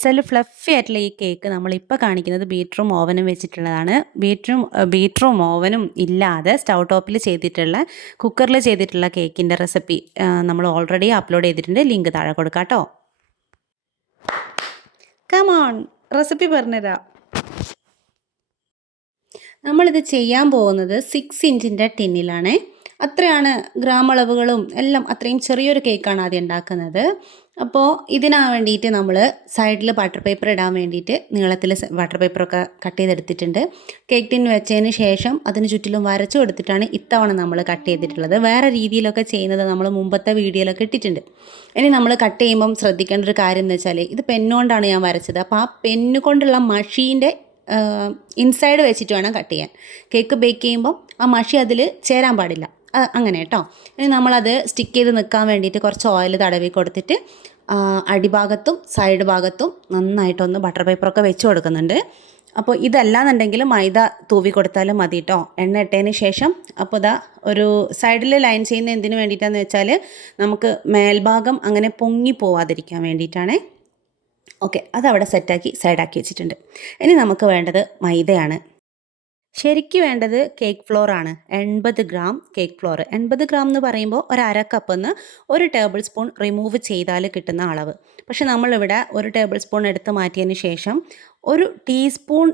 Cell fluffy ആയിട്ടുള്ള ഈ cake നമ്മളിപ്പോൾ കാണിക്കുന്നത് ബീറ്ററും ഓവനും വെച്ചിട്ടുള്ളതാണ്. ബീറ്ററും ബീറ്ററും ഓവനും ഇല്ലാതെ സ്റ്റൗ ടോപ്പിൽ ചെയ്തിട്ടുള്ള കുക്കറിൽ ചെയ്തിട്ടുള്ള കേക്കിന്റെ റെസിപ്പി നമ്മൾ ഓൾറെഡി അപ്ലോഡ് ചെയ്തിട്ടുണ്ട്. ലിങ്ക് താഴെ കൊടുക്കാം കേട്ടോ. കമോൺ റെസിപ്പി പറഞ്ഞുതരാം. നമ്മളിത് ചെയ്യാൻ പോകുന്നത് സിക്സ് ഇഞ്ചിന്റെ ടിന്നിലാണ്. അത്രയാണ് ഗ്രാം അളവുകളും എല്ലാം അത്രയും ചെറിയൊരു കേക്കാണ് ആദ്യം ഉണ്ടാക്കുന്നത്. അപ്പോൾ ഇതിനാ വേണ്ടിയിട്ട് നമ്മൾ സൈഡിൽ വാട്ടർ പേപ്പർ ഇടാൻ വേണ്ടിയിട്ട് നീളത്തിൽ വാട്ടർ പേപ്പറൊക്കെ കട്ട് ചെയ്തെടുത്തിട്ടുണ്ട്. കേക്ക് ടിൻ വെച്ചതിന് ശേഷം അതിന് ചുറ്റിലും വരച്ചു കൊടുത്തിട്ടാണ് ഇത്തവണ നമ്മൾ കട്ട് ചെയ്തിട്ടുള്ളത്. വേറെ രീതിയിലൊക്കെ ചെയ്യുന്നത് നമ്മൾ മുമ്പത്തെ വീഡിയോയിലൊക്കെ ഇട്ടിട്ടുണ്ട്. ഇനി നമ്മൾ കട്ട് ചെയ്യുമ്പം ശ്രദ്ധിക്കേണ്ട ഒരു കാര്യം എന്ന് വെച്ചാൽ ഇത് പെന്നുകൊണ്ടാണ് ഞാൻ വരച്ചത്. അപ്പോൾ ആ പെന്നു കൊണ്ടുള്ള മഷീന്റെ ഇൻസൈഡ് വെച്ചിട്ട് വേണം കട്ട് ചെയ്യാൻ. കേക്ക് ബേക്ക് ചെയ്യുമ്പം ആ മഷി അതിൽ ചേരാൻ പാടില്ല. അങ്ങനെ കേട്ടോ ഇനി നമ്മളത് സ്റ്റിക്ക് ചെയ്ത് നിൽക്കാൻ വേണ്ടിയിട്ട് കുറച്ച് ഓയിൽ തടവി കൊടുത്തിട്ട് അടിഭാഗത്തും സൈഡ് ഭാഗത്തും നന്നായിട്ടൊന്ന് ബട്ടർ പേപ്പറൊക്കെ വെച്ച് കൊടുക്കുന്നുണ്ട്. അപ്പോൾ ഇതല്ലാന്നുണ്ടെങ്കിൽ മൈദ തൂവി കൊടുത്താലും മതി കേട്ടോ എണ്ണ ഇട്ടതിന് ശേഷം അപ്പോൾ ഇതാ ഒരു സൈഡിൽ ലൈൻ ചെയ്യുന്ന എന്തിനു വേണ്ടിയിട്ടാണെന്ന് വെച്ചാൽ നമുക്ക് മേൽഭാഗം അങ്ങനെ പൊങ്ങി പോവാതിരിക്കാൻ വേണ്ടിയിട്ടാണേ. ഓക്കെ അതവിടെ സെറ്റാക്കി സൈഡാക്കി വെച്ചിട്ടുണ്ട്. ഇനി നമുക്ക് വേണ്ടത് മൈദയാണ്. ശരിക്കും വേണ്ടത് കേക്ക് ഫ്ലോർ ആണ്. എൺപത് ഗ്രാം കേക്ക് ഫ്ലോർ എൺപത് ഗ്രാം എന്ന് പറയുമ്പോൾ ഒരു അര കപ്പിന്ന് ഒരു ടേബിൾ സ്പൂൺ റിമൂവ് ചെയ്താൽ കിട്ടുന്ന അളവ്. പക്ഷെ നമ്മളിവിടെ ഒരു ടേബിൾ സ്പൂൺ എടുത്ത് മാറ്റിയതിന് ശേഷം ഒരു ടീസ്പൂൺ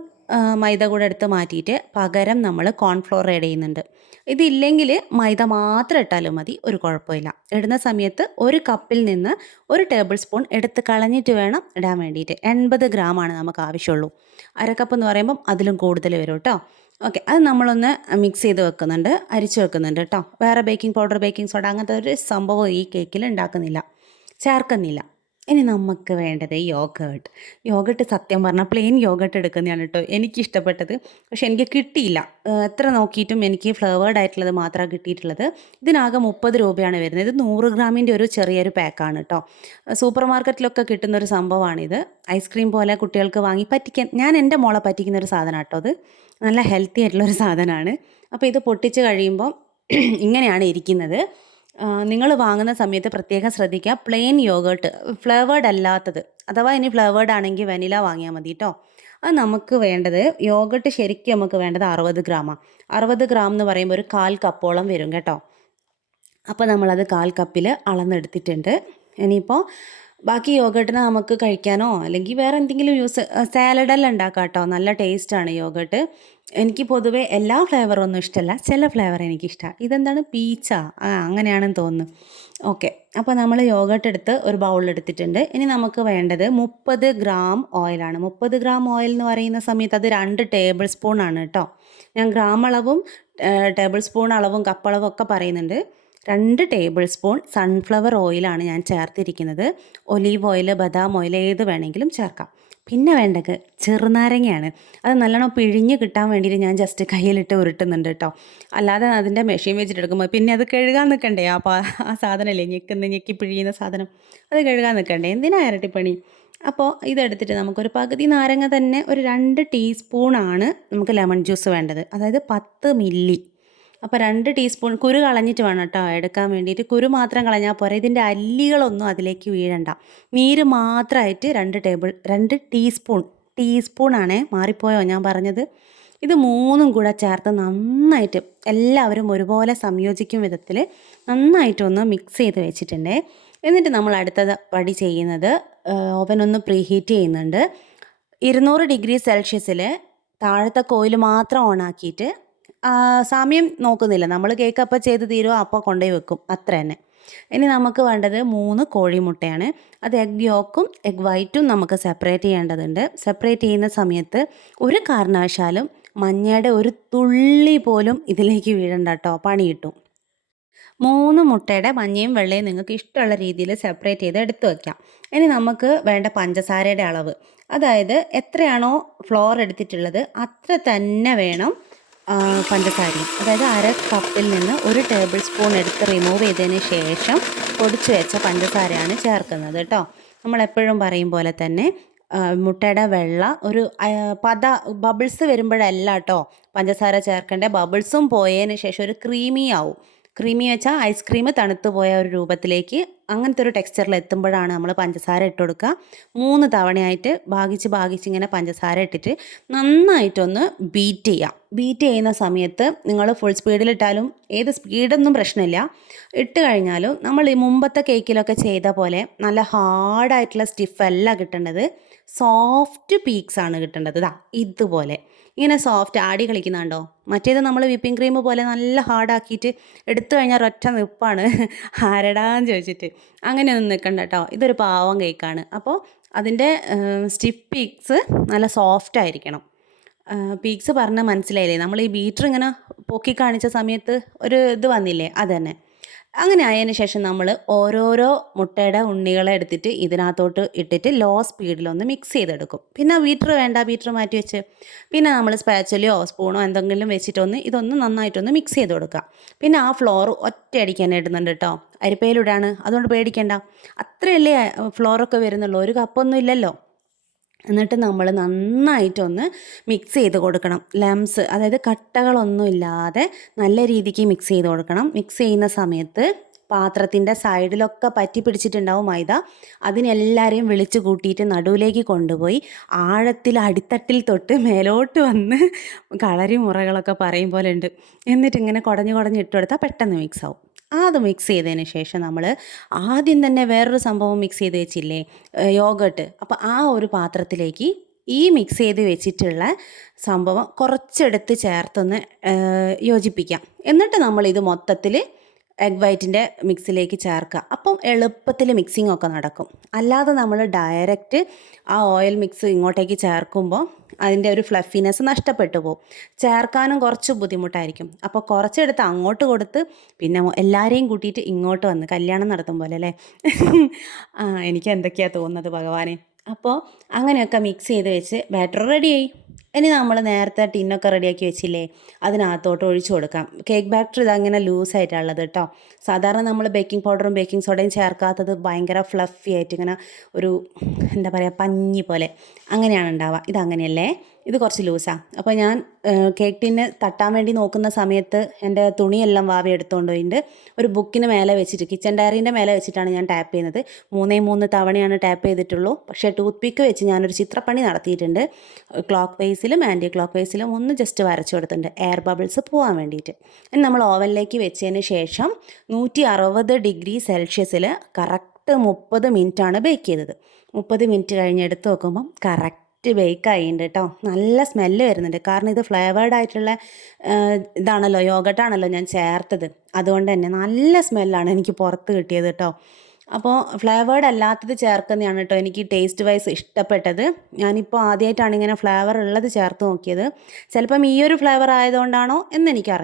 മൈദ കൂടെ എടുത്ത് മാറ്റിയിട്ട് പകരം നമ്മൾ കോൺഫ്ലോർ ആഡ് ചെയ്യുന്നുണ്ട്. ഇതില്ലെങ്കിൽ മൈദ മാത്രം ഇട്ടാലും മതി ഒരു കുഴപ്പമില്ല. ഇടുന്ന സമയത്ത് ഒരു കപ്പിൽ നിന്ന് ഒരു ടേബിൾ സ്പൂൺ എടുത്ത് കളഞ്ഞിട്ട് വേണം ഇടാൻ വേണ്ടിയിട്ട്. എൺപത് ഗ്രാമാണ് നമുക്ക് ആവശ്യമുള്ളൂ. അര കപ്പ് എന്ന് പറയുമ്പം അതിലും കൂടുതൽ വരും കേട്ടോ. ഓക്കെ അത് നമ്മളൊന്ന് മിക്സ് ചെയ്ത് വെക്കുന്നുണ്ട് അരിച്ച് വെക്കുന്നുണ്ട് കേട്ടോ വേറെ ബേക്കിംഗ് പൗഡർ ബേക്കിംഗ് സോഡ അങ്ങനത്തെ ഒരു സംഭവം ഈ കേക്കിൽ ഉണ്ടാക്കുന്നില്ല. ചേർക്കുന്നില്ല. ഇനി നമുക്ക് വേണ്ടത് യോഗേട്ട്. യോഗട്ട് സത്യം പറഞ്ഞാൽ പ്ലെയിൻ യോഗട്ട് എടുക്കുന്നതാണ് കേട്ടോ എനിക്കിഷ്ടപ്പെട്ടത്. പക്ഷെ എനിക്ക് കിട്ടിയില്ല. എത്ര നോക്കിയിട്ടും എനിക്ക് ഫ്ലേവേർഡ് ആയിട്ടുള്ളത് മാത്രമേ കിട്ടിയിട്ടുള്ളത്. ഇതിനാകെ മുപ്പത് രൂപയാണ് വരുന്നത്. ഇത് നൂറ് ഗ്രാമിന്റെ ഒരു ചെറിയൊരു പാക്കാണ് കേട്ടോ സൂപ്പർ മാർക്കറ്റിലൊക്കെ കിട്ടുന്ന ഒരു സംഭവമാണിത് ഐസ്ക്രീം പോലെ കുട്ടികൾക്ക് വാങ്ങി പറ്റിക്കാൻ ഞാൻ എന്റെ മോളെ പറ്റിക്കുന്ന ഒരു സാധനം കേട്ടോ അത്. നല്ല ഹെൽത്തി ആയിട്ടുള്ളൊരു സാധനമാണ് അപ്പോൾ ഇത് പൊട്ടിച്ച് കഴിയുമ്പോൾ ഇങ്ങനെയാണ് ഇരിക്കുന്നത്. നിങ്ങൾ വാങ്ങുന്ന സമയത്ത് പ്രത്യേകം ശ്രദ്ധിക്കുക. പ്ലെയിൻ യോഗേർട്ട് ഫ്ലേവേർഡ് അല്ലാത്തത്. അഥവാ ഇനി ഫ്ലേവേർഡ് ആണെങ്കിൽ വനില വാങ്ങിയാൽ മതി കേട്ടോ അത് നമുക്ക് വേണ്ടത് യോഗട്ട് ശരിക്കും നമുക്ക് വേണ്ടത് അറുപത് ഗ്രാമാണ് അറുപത് ഗ്രാം എന്ന് പറയുമ്പോൾ ഒരു കാൽ കപ്പോളം വരും കേട്ടോ. അപ്പോൾ നമ്മളത് കാൽ കപ്പിൽ അളന്നെടുത്തിട്ടുണ്ട്. ഇനിയിപ്പോൾ ബാക്കി യോഗട്ടിന് നമുക്ക് കഴിക്കാനോ അല്ലെങ്കിൽ വേറെ എന്തെങ്കിലും യൂസ് സാലഡെല്ലാം ഉണ്ടാക്കാം കേട്ടോ നല്ല ടേസ്റ്റാണ് യോഗട്ട് എനിക്ക് പൊതുവേ എല്ലാ ഫ്ലേവറും ഒന്നും ഇഷ്ടമല്ല ചില ഫ്ലേവർ എനിക്കിഷ്ടമാണ് ഇതെന്താണ്? പീച്ച ആ അങ്ങനെയാണെന്ന് തോന്നുന്നു. ഓക്കെ അപ്പോൾ നമ്മൾ യോഗട്ട് എടുത്ത് ഒരു ബൗളിലെടുത്തിട്ടുണ്ട് ഇനി നമുക്ക് വേണ്ടത് മുപ്പത് ഗ്രാം ഓയിലാണ് മുപ്പത് ഗ്രാം ഓയിൽ എന്ന് പറയുന്ന സമയത്ത് അത് രണ്ട് ടേബിൾ സ്പൂൺ ആണ് കേട്ടോ ഞാൻ ഗ്രാം അളവും ടേബിൾ സ്പൂൺ അളവും കപ്പളവും ഒക്കെ പറയുന്നുണ്ട്. രണ്ട് ടേബിൾ സ്പൂൺ സൺഫ്ലവർ ഓയിലാണ് ഞാൻ ചേർത്തിരിക്കുന്നത്. ഒലീവ് ഓയിൽ ബദാം ഓയിൽ ഏത് വേണമെങ്കിലും ചേർക്കാം. പിന്നെ വേണ്ടത് ചെറുനാരങ്ങയാണ്. അത് നല്ലോണം പിഴിഞ്ഞ് കിട്ടാൻ വേണ്ടിയിട്ട് ഞാൻ ജസ്റ്റ് കയ്യിലിട്ട് ഉരുട്ടുന്നുണ്ട് കേട്ടോ അല്ലാതെ അതിന്റെ മെഷീൻ വെച്ചിട്ട് എടുക്കുമ്പോൾ പിന്നെ അത് കഴുകാൻ നിൽക്കണ്ടേ ആ ആ സാധനമല്ലേ ഞെക്കുന്ന ഞെക്കി പിഴിയുന്ന സാധനം. അത് കഴുകാൻ നിൽക്കണ്ടേ എന്തിനാ ഇരട്ടിപ്പണി അപ്പോൾ ഇതെടുത്തിട്ട് നമുക്കൊരു പകുതി നാരങ്ങ തന്നെ ഒരു രണ്ട് ടീസ്പൂണാണ് നമുക്ക് ലെമൺ ജ്യൂസ് വേണ്ടത്. അതായത് പത്ത് മില്ലി അപ്പോൾ രണ്ട് ടീസ്പൂൺ കുരു കളഞ്ഞിട്ട് വേണം കേട്ടോ എടുക്കാൻ വേണ്ടിയിട്ട്. കുരു മാത്രം കളഞ്ഞാൽ പോരാ. ഇതിന്റെ അല്ലികളൊന്നും അതിലേക്ക് വീഴണ്ട. നീര് മാത്രമായിട്ട് രണ്ട് ടേബിൾ രണ്ട് ടീസ്പൂൺ ടീസ്പൂണാണേ മാറിപ്പോയോ ഞാൻ പറഞ്ഞത്. ഇത് മൂന്നും കൂടെ ചേർത്ത് നന്നായിട്ട് എല്ലാവരും ഒരുപോലെ സംയോജിക്കും വിധത്തിൽ നന്നായിട്ടൊന്ന് മിക്സ് ചെയ്ത് വെച്ചിട്ടുണ്ട്. എന്നിട്ട് നമ്മൾ അടുത്ത പടി ചെയ്യുന്നത് ഓവനൊന്ന് പ്രീഹീറ്റ് ചെയ്യുന്നുണ്ട്. ഇരുന്നൂറ് ഡിഗ്രി സെൽഷ്യസിൽ താഴത്തെ കോയിൽ മാത്രം ഓണാക്കിയിട്ട് സമയം നോക്കുന്നില്ല. നമ്മൾ കേക്ക് അപ്പം ചെയ്ത് തീരുമോ അപ്പോൾ കൊണ്ടുപോയി വെക്കും. അത്ര തന്നെ. ഇനി നമുക്ക് വേണ്ടത് മൂന്ന് കോഴിമുട്ടയാണ്. അത് എഗ് യോക്കും എഗ് വൈറ്റും നമുക്ക് സെപ്പറേറ്റ് ചെയ്യേണ്ടതുണ്ട്. സെപ്പറേറ്റ് ചെയ്യുന്ന സമയത്ത് ഒരു കാരണവശാലും മഞ്ഞയുടെ ഒരു തുള്ളി പോലും ഇതിലേക്ക് വീഴണ്ട കേട്ടോ പണി കിട്ടും. മൂന്ന് മുട്ടയുടെ മഞ്ഞയും വെള്ളയും നിങ്ങൾക്ക് ഇഷ്ടമുള്ള രീതിയിൽ സെപ്പറേറ്റ് ചെയ്ത് എടുത്തു വയ്ക്കാം ഇനി നമുക്ക് വേണ്ട പഞ്ചസാരയുടെ അളവ്. അതായത് എത്രയാണോ ഫ്ലോർ എടുത്തിട്ടുള്ളത് അത്ര തന്നെ വേണം. പഞ്ചസാരയും അതായത് അര കപ്പിൽ നിന്ന് ഒരു ടേബിൾ സ്പൂൺ എടുത്ത് റിമൂവ് ചെയ്തതിന് ശേഷം പൊടിച്ച് വെച്ച പഞ്ചസാരയാണ് ചേർക്കുന്നത് കേട്ടോ. നമ്മളെപ്പോഴും പറയും പോലെ തന്നെ മുട്ടയുടെ വെള്ള ഒരു പത ബബിൾസ് വരുമ്പോഴല്ല കേട്ടോ പഞ്ചസാര ചേർക്കേണ്ട ബബിൾസും പോയതിന് ശേഷം ഒരു ക്രീമി ആവും. ക്രീമി വെച്ചാൽ ഐസ്ക്രീം തണുത്തു പോയ ഒരു രൂപത്തിലേക്ക് അങ്ങനത്തെ ഒരു ടെക്സ്ചറിൽ എത്തുമ്പോഴാണ് നമ്മൾ പഞ്ചസാര ഇട്ട് കൊടുക്കുക മൂന്ന് തവണയായിട്ട് ഭാഗിച്ച് ഭാഗിച്ച് ഇങ്ങനെ പഞ്ചസാര ഇട്ടിട്ട് നന്നായിട്ടൊന്ന് ബീറ്റ് ചെയ്യാം. ബീറ്റ് ചെയ്യുന്ന സമയത്ത് നിങ്ങൾ ഫുൾ സ്പീഡിലിട്ടാലും ഏത് സ്പീഡൊന്നും പ്രശ്നമില്ല. ഇട്ട് കഴിഞ്ഞാലും നമ്മൾ ഈ മുമ്പത്തെ കേക്കിലൊക്കെ ചെയ്ത പോലെ നല്ല ഹാർഡായിട്ടുള്ള സ്റ്റിഫല്ല കിട്ടേണ്ടത്. സോഫ്റ്റ് പീക്സ് ആണ് കിട്ടേണ്ടത്. ഇതാ ഇതുപോലെ. ഇങ്ങനെ സോഫ്റ്റ് ആടി കളിക്കുന്നുണ്ടോ? മറ്റേത് നമ്മൾ വിപ്പിംഗ് ക്രീം പോലെ നല്ല ഹാർഡാക്കിയിട്ട് എടുത്തു കഴിഞ്ഞാൽ ഒറ്റ നിപ്പാണ് ആരടാന്ന് ചോദിച്ചിട്ട്. അങ്ങനെയൊന്നും നിൽക്കണ്ട കേട്ടോ ഇതൊരു പാവം കേക്കാണ് അപ്പോൾ അതിന്റെ സ്റ്റിഫ് പീക്സ് നല്ല സോഫ്റ്റ് ആയിരിക്കണം. പീക്സ് പറഞ്ഞാൽ മനസ്സിലായില്ലേ? നമ്മൾ ഈ ബീറ്റർ ഇങ്ങനെ പൊക്കി കാണിച്ച സമയത്ത് ഒരു ഇത് വന്നില്ലേ? അത് തന്നെ. അങ്ങനെ ആയതിന് ശേഷം നമ്മൾ ഓരോരോ മുട്ടയുടെ ഉണ്ണികളെ എടുത്തിട്ട് ഇതിനകത്തോട്ട് ഇട്ടിട്ട് ലോ സ്പീഡിലൊന്ന് മിക്സ് ചെയ്തെടുക്കും. പിന്നെ ബീറ്റർ വേണ്ട ബീറ്റർ മാറ്റി വെച്ച്. പിന്നെ നമ്മൾ സ്പാച്ചലിയോ സ്പൂണോ എന്തെങ്കിലും വെച്ചിട്ടൊന്ന് ഇതൊന്ന് നന്നായിട്ടൊന്ന് മിക്സ് ചെയ്ത് കൊടുക്കുക പിന്നെ ആ ഫ്ലോർ ഒറ്റയടിക്ക് തന്നെ ഇടുന്നുണ്ട് കേട്ടോ അരിപ്പയിലിടാണ്. അതുകൊണ്ട് പേടിക്കേണ്ട. അത്രയല്ലേ ഫ്ലോറൊക്കെ വരുന്നുള്ളൂ. ഒരു കപ്പൊന്നും ഇല്ലല്ലോ. എന്നിട്ട് നമ്മൾ നന്നായിട്ടൊന്ന് മിക്സ് ചെയ്ത് കൊടുക്കണം. ലംസ് അതായത് കട്ടകളൊന്നും ഇല്ലാതെ നല്ല രീതിക്ക് മിക്സ് ചെയ്ത് കൊടുക്കണം. മിക്സ് ചെയ്യുന്ന സമയത്ത് പാത്രത്തിന്റെ സൈഡിലൊക്കെ പറ്റി പിടിച്ചിട്ടുണ്ടാവും മൈദ. അതിനെല്ലാവരെയും വിളിച്ചു കൂട്ടിയിട്ട് നടുവിലേക്ക് കൊണ്ടുപോയി ആഴത്തിൽ അടിത്തട്ടിൽ തൊട്ട് മേലോട്ട് വന്ന് കളരി മുറകളൊക്കെ പറയും പോലെ ഉണ്ട് എന്നിട്ട് ഇങ്ങനെ കുടഞ്ഞ് കുടഞ്ഞ് ഇട്ട് കൊടുത്താൽ പെട്ടെന്ന് മിക്സ് ആവും. അത് മിക്സ് ചെയ്തതിന് ശേഷം നമ്മൾ ആദ്യം തന്നെ വേറൊരു സംഭവം മിക്സ് ചെയ്ത് വെച്ചില്ലേ? യോഗട്ട് അപ്പോൾ ആ ഒരു പാത്രത്തിലേക്ക് ഈ മിക്സ് ചെയ്ത് വെച്ചിട്ടുള്ള സംഭവം കുറച്ചെടുത്ത് ചേർത്തൊന്ന് യോജിപ്പിക്കാം. എന്നിട്ട് നമ്മൾ ഇത് മൊത്തത്തിൽ എഗ് വൈറ്റിന്റെ മിക്സിലേക്ക് ചേർക്കുക അപ്പം എളുപ്പത്തിൽ മിക്സിംഗ് ഒക്കെ നടക്കും. അല്ലാതെ നമ്മൾ ഡയറക്റ്റ് ആ ഓയിൽ മിക്സ് ഇങ്ങോട്ടേക്ക് ചേർക്കുമ്പോൾ അതിന്റെ ഒരു ഫ്ലഫിനെസ് നഷ്ടപ്പെട്ടു പോകും. ചേർക്കാനും കുറച്ച് ബുദ്ധിമുട്ടായിരിക്കും. അപ്പോൾ കുറച്ചെടുത്ത് അങ്ങോട്ട് കൊടുത്ത് പിന്നെ എല്ലാവരെയും കൂട്ടിയിട്ട് ഇങ്ങോട്ട് വന്ന് കല്യാണം നടത്തും പോലെ അല്ലേ? എനിക്ക് എന്തൊക്കെയാണ് തോന്നുന്നത് ഭഗവാനെ? അപ്പോൾ അങ്ങനെയൊക്കെ മിക്സ് ചെയ്ത് വെച്ച് ബാറ്റർ റെഡിയായി ഇനി നമ്മൾ നേരത്തെ ടിന്നൊക്കെ റെഡിയാക്കി വെച്ചില്ലേ അതിനകത്തോട്ട് ഒഴിച്ചു കൊടുക്കാം. കേക്ക് ബാറ്റർ ഇതങ്ങനെ ലൂസായിട്ടുള്ളത് കേട്ടോ സാധാരണ നമ്മൾ ബേക്കിംഗ് പൗഡറും ബേക്കിംഗ് സോഡയും ചേർക്കാത്തത് ഭയങ്കര ഫ്ലഫി ആയിട്ട് ഇങ്ങനെ ഒരു എന്താ പറയുക പഞ്ഞി പോലെ. അങ്ങനെയാണ് ഉണ്ടാവുക. ഇതങ്ങനെയല്ലേ? ഇത് കുറച്ച് ലൂസാണ് അപ്പോൾ ഞാൻ കേക്ക് ടിന്ന് തട്ടാൻ വേണ്ടി നോക്കുന്ന സമയത്ത് എന്റെ തുണിയെല്ലാം വാവി എടുത്തുകൊണ്ട് പോയിട്ടുണ്ട് ഒരു ബുക്കിന് മേലെ വെച്ചിട്ട് കിച്ചൺ ഡയറീന്റെ മേലെ വെച്ചിട്ടാണ് ഞാൻ ടാപ്പ് ചെയ്യുന്നത്. മൂന്നേ മൂന്ന് തവണയാണ് ടാപ്പ് ചെയ്തിട്ടുള്ളൂ. പക്ഷേ ടൂത്ത് പിക്ക് വെച്ച് ഞാനൊരു ചിത്രപ്പണി നടത്തിയിട്ടുണ്ട്. ക്ലോക്ക് വൈസിലും ആന്റി ക്ലോക്ക് വൈസിലും ഒന്ന് ജസ്റ്റ് വരച്ചു കൊടുത്തിട്ടുണ്ട്. എയർ ബബിൾസ് പോകാൻ വേണ്ടിയിട്ട്. ഇനി നമ്മൾ ഓവനിലേക്ക് വെച്ചതിന് ശേഷം നൂറ്റി അറുപത് ഡിഗ്രി സെൽഷ്യസിൽ കറക്റ്റ് മുപ്പത് മിനിറ്റാണ് ബേക്ക് ചെയ്തത്. മുപ്പത് മിനിറ്റ് കഴിഞ്ഞ് എടുത്ത് നോക്കുമ്പം കറക്റ്റ് കറക്റ്റ് ബേക്ക് ആയിട്ടുണ്ട് കേട്ടോ നല്ല സ്മെല്ല് വരുന്നുണ്ട്. കാരണം ഇത് ഫ്ലേവേർഡ് ആയിട്ടുള്ള ഇതാണല്ലോ യോഗട്ടാണല്ലോ ഞാൻ ചേർത്തത്. അതുകൊണ്ട് തന്നെ നല്ല സ്മെല്ലാണ് എനിക്ക് പുറത്ത് കിട്ടിയത് കേട്ടോ അപ്പോൾ ഫ്ലേവേർഡ് അല്ലാത്തത് ചേർക്കുന്നതാണ് കേട്ടോ എനിക്ക് ടേസ്റ്റ് വൈസ് ഇഷ്ടപ്പെട്ടത്. ഞാനിപ്പോൾ ആദ്യമായിട്ടാണ് ഇങ്ങനെ ഫ്ലേവർ ഉള്ളത് ചേർത്ത് നോക്കിയത്. ചിലപ്പം ഈ ഒരു ഫ്ലേവർ ആയതുകൊണ്ടാണോ എന്ന് എനിക്ക്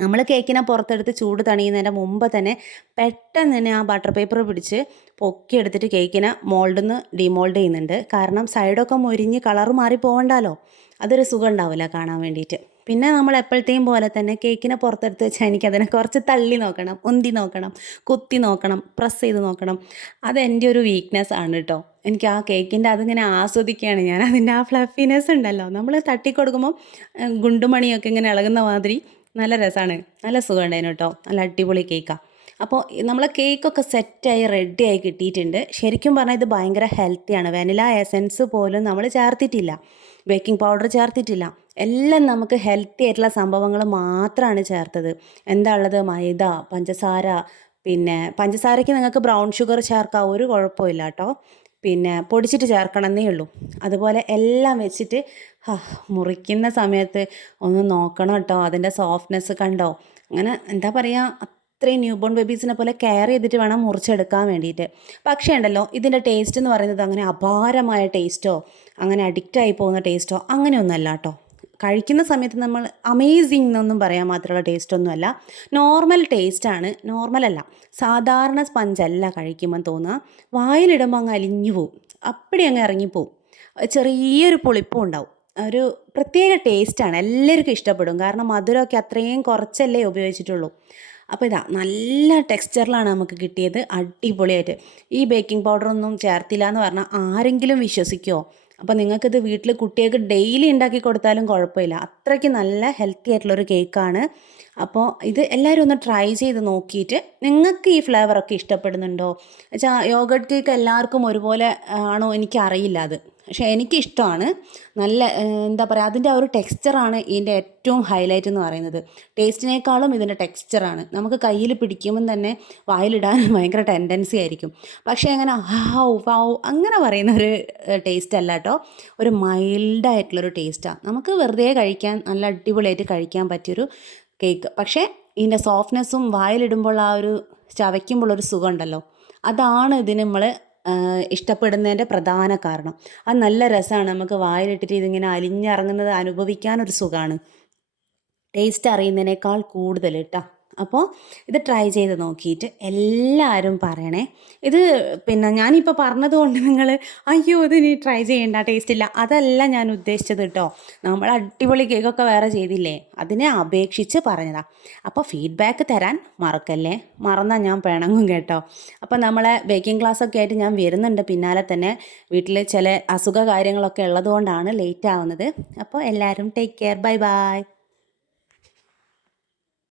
നമ്മൾ കേക്കിനെ പുറത്തെടുത്ത് ചൂട് തണിയുന്നതിന്റെ മുമ്പ് തന്നെ പെട്ടെന്ന് തന്നെ ആ ബട്ടർ പേപ്പർ പിടിച്ച് പൊക്കിയെടുത്തിട്ട് കേക്കിനെ മോൾഡിൽ നിന്ന് ഡിമോൾഡ് ചെയ്യുന്നുണ്ട്. കാരണം സൈഡൊക്കെ മൊരിഞ്ഞ് കളർ മാറി പോകണ്ടല്ലോ അതൊരു സുഖം ഉണ്ടാവില്ല കാണാൻ വേണ്ടിയിട്ട്. പിന്നെ നമ്മൾ എപ്പോഴത്തെയും പോലെ തന്നെ കേക്കിനെ പുറത്തെടുത്ത് വെച്ചാൽ എനിക്കതിനെ കുറച്ച് തള്ളി നോക്കണം ഉന്തി നോക്കണം കുത്തി നോക്കണം പ്രസ് ചെയ്ത് നോക്കണം. അതെന്റെ ഒരു വീക്ക്നെസ് ആണ് കേട്ടോ. എനിക്ക് ആ കേക്കിന്റെ അതിങ്ങനെ ആസ്വദിക്കുകയാണ് ഞാൻ. അതിന്റെ ആ ഫ്ലഫിനെസ് ഉണ്ടല്ലോ. നമ്മൾ തട്ടിക്കൊടുക്കുമ്പോൾ ഗുണ്ടുമണിയൊക്കെ ഇങ്ങനെ ഇളകുന്ന മാതിരി നല്ല രസമാണ് നല്ല സുഖമുണ്ടായിരുന്നു കേട്ടോ. നല്ല അടിപൊളി കേക്കാണ് അപ്പോൾ നമ്മളെ കേക്കൊക്കെ സെറ്റായി ആയി കിട്ടിയിട്ടുണ്ട്. ശരിക്കും പറഞ്ഞാൽ ഇത് ഭയങ്കര ഹെൽത്തിയാണ് വെനില എസൻസ് പോലും നമ്മൾ ചേർത്തിട്ടില്ല. ബേക്കിംഗ് പൗഡർ ചേർത്തിട്ടില്ല. എല്ലാം നമുക്ക് ഹെൽത്തി ആയിട്ടുള്ള സംഭവങ്ങൾ മാത്രമാണ് ചേർത്തത്. എന്താ ഉള്ളത്? മൈദ പഞ്ചസാര പിന്നെ പഞ്ചസാരയ്ക്ക് നിങ്ങൾക്ക് ബ്രൗൺ ഷുഗർ ചേർക്കാം ഒരു കുഴപ്പമില്ല കേട്ടോ. പിന്നെ പൊടിച്ചിട്ട് ചേർക്കണമെന്നേ ഉള്ളൂ. അതുപോലെ എല്ലാം വെച്ചിട്ട് മുറിക്കുന്ന സമയത്ത് ഒന്ന് നോക്കണം കേട്ടോ. അതിന്റെ സോഫ്റ്റ്നെസ് കണ്ടോ? അങ്ങനെ എന്താ പറയുക അത്രയും ന്യൂ ബോൺ ബേബീസിനെ പോലെ കെയർ ചെയ്തിട്ട് വേണം മുറിച്ചെടുക്കാൻ വേണ്ടിയിട്ട്. പക്ഷേ ഉണ്ടല്ലോ ഇതിന്റെ ടേസ്റ്റ് എന്ന് പറയുന്നത് അങ്ങനെ അപാരമായ ടേസ്റ്റോ അങ്ങനെ അഡിക്റ്റായി പോകുന്ന ടേസ്റ്റോ അങ്ങനെയൊന്നുമല്ല കേട്ടോ. കഴിക്കുന്ന സമയത്ത് നമ്മൾ അമേസിങ് എന്നൊന്നും പറയാൻ മാത്രമുള്ള ടേസ്റ്റ് ഒന്നുമല്ല. നോർമൽ ടേസ്റ്റാണ് നോർമലല്ല സാധാരണ സ്പഞ്ചല്ല കഴിക്കുമ്പോൾ തോന്നുക. വായിലിടുമ്പോൾ അങ്ങ് അലിഞ്ഞു പോവും. അപ്പടി അങ്ങ് ഇറങ്ങിപ്പോവും. ചെറിയൊരു പുളിപ്പും ഉണ്ടാവും. ഒരു പ്രത്യേക ടേസ്റ്റാണ് എല്ലാവർക്കും ഇഷ്ടപ്പെടും. കാരണം മധുരമൊക്കെ അത്രയും കുറച്ചല്ലേ ഉപയോഗിച്ചിട്ടുള്ളൂ. അപ്പോൾ ഇതാ നല്ല ടെക്സ്ചറിലാണ് നമുക്ക് കിട്ടിയത്. അടിപൊളിയായിട്ട്. ഈ ബേക്കിംഗ് പൗഡറൊന്നും ചേർത്തില്ല എന്ന് പറഞ്ഞാൽ ആരെങ്കിലും വിശ്വസിക്കുമോ അപ്പോൾ നിങ്ങൾക്കിത് വീട്ടിൽ കുട്ടികൾക്ക് ഡെയിലി ഉണ്ടാക്കി കൊടുത്താലും കുഴപ്പമില്ല. അത്രയ്ക്ക് നല്ല ഹെൽത്തി ആയിട്ടുള്ളൊരു കേക്കാണ് അപ്പോൾ ഇത് എല്ലാവരും ഒന്ന് ട്രൈ ചെയ്ത് നോക്കിയിട്ട് നിങ്ങൾക്ക് ഈ ഫ്ലേവറൊക്കെ ഇഷ്ടപ്പെടുന്നുണ്ടോ? വെച്ചാൽ യോഗട്ട് കേക്ക് എല്ലാവർക്കും ഒരുപോലെ ആണോ? എനിക്കറിയില്ല അത്. പക്ഷേ എനിക്കിഷ്ടമാണ്. നല്ല എന്താ പറയുക അതിന്റെ ആ ഒരു ടെക്സ്ചറാണ് ഇതിന്റെ ഏറ്റവും ഹൈലൈറ്റ് എന്ന് പറയുന്നത്. ടേസ്റ്റിനേക്കാളും ഇതിന്റെ ടെക്സ്ചറാണ്. നമുക്ക് കയ്യിൽ പിടിക്കുമ്പം തന്നെ വായിലിടാൻ ഭയങ്കര ടെൻഡൻസി ആയിരിക്കും. പക്ഷേ അങ്ങനെ ഹാവ് വാവ് അങ്ങനെ പറയുന്ന ഒരു ടേസ്റ്റ് അല്ല കേട്ടോ. ഒരു മൈൽഡായിട്ടുള്ളൊരു ടേസ്റ്റാണ് നമുക്ക് വെറുതെ കഴിക്കാൻ നല്ല അടിപൊളിയായിട്ട് കഴിക്കാൻ പറ്റിയൊരു കേക്ക് പക്ഷേ ഇതിന്റെ സോഫ്റ്റ്നെസ്സും വായിലിടുമ്പോൾ ആ ഒരു ചവയ്ക്കുമ്പോൾ ഒരു സുഖമുണ്ടല്ലോ അതാണ് ഇതിന് നമ്മൾ ഇഷ്ടപ്പെടുന്നതിന്റെ പ്രധാന കാരണം. അത് നല്ല രസമാണ്. നമുക്ക് വായിലിട്ടിട്ട് ഇതിങ്ങനെ അലിഞ്ഞിറങ്ങുന്നത് അനുഭവിക്കാനൊരു സുഖമാണ് ടേസ്റ്റ് അറിയുന്നതിനേക്കാൾ കൂടുതൽ കേട്ടോ അപ്പോൾ ഇത് ട്രൈ ചെയ്ത് നോക്കിയിട്ട് എല്ലാവരും പറയണേ. ഇത് പിന്നെ ഞാനിപ്പോൾ പറഞ്ഞതുകൊണ്ട് നിങ്ങൾ അയ്യോ ഇത് ഇനി ട്രൈ ചെയ്യേണ്ട ടേസ്റ്റ് ഇല്ല. അതല്ല ഞാൻ ഉദ്ദേശിച്ചത് കേട്ടോ നമ്മൾ അടിപൊളി കേക്കൊക്കെ വേറെ ചെയ്തില്ലേ? അതിനെ അപേക്ഷിച്ച് പറഞ്ഞതാ. അപ്പോൾ ഫീഡ്ബാക്ക് തരാൻ മറക്കല്ലേ? മറന്നാൽ ഞാൻ പിണങ്ങും കേട്ടോ. അപ്പോൾ നമ്മളെ ബേക്കിംഗ് ക്ലാസ്സൊക്കെ ആയിട്ട് ഞാൻ വരുന്നുണ്ട് പിന്നാലെ തന്നെ. വീട്ടിൽ ചില അസുഖ കാര്യങ്ങളൊക്കെ ഉള്ളതുകൊണ്ടാണ് ലേറ്റ് ആവുന്നത്. അപ്പോൾ എല്ലാവരും ടേക്ക് കെയർ ബൈ ബൈ